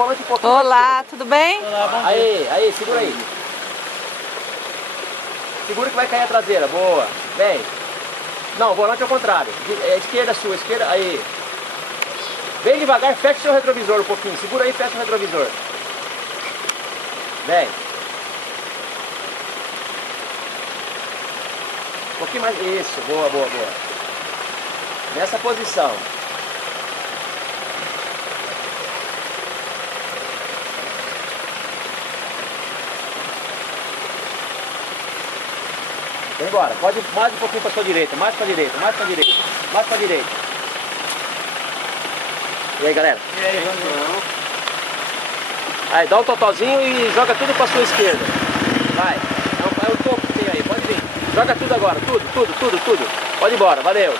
volante um pouquinho. Olá, tudo bem? Olá, bom dia. Aí, segura aí. Segura que vai cair a traseira, boa. Vem. Não, o volante é o contrário. Esquerda sua, esquerda, aí. Vem devagar, fecha seu retrovisor um pouquinho. Segura aí, fecha o retrovisor. Vem. Um pouquinho mais. Isso, boa, boa, boa. Nessa posição. Vem embora, pode ir mais um pouquinho para sua direita, mais para direita, mais para direita, mais para direita. E aí, galera? E aí, vamos. Aí, dá um totozinho e joga tudo para sua esquerda. Vai. É o topo que tem aí, pode vir. Joga tudo agora, tudo. Pode ir embora, valeu.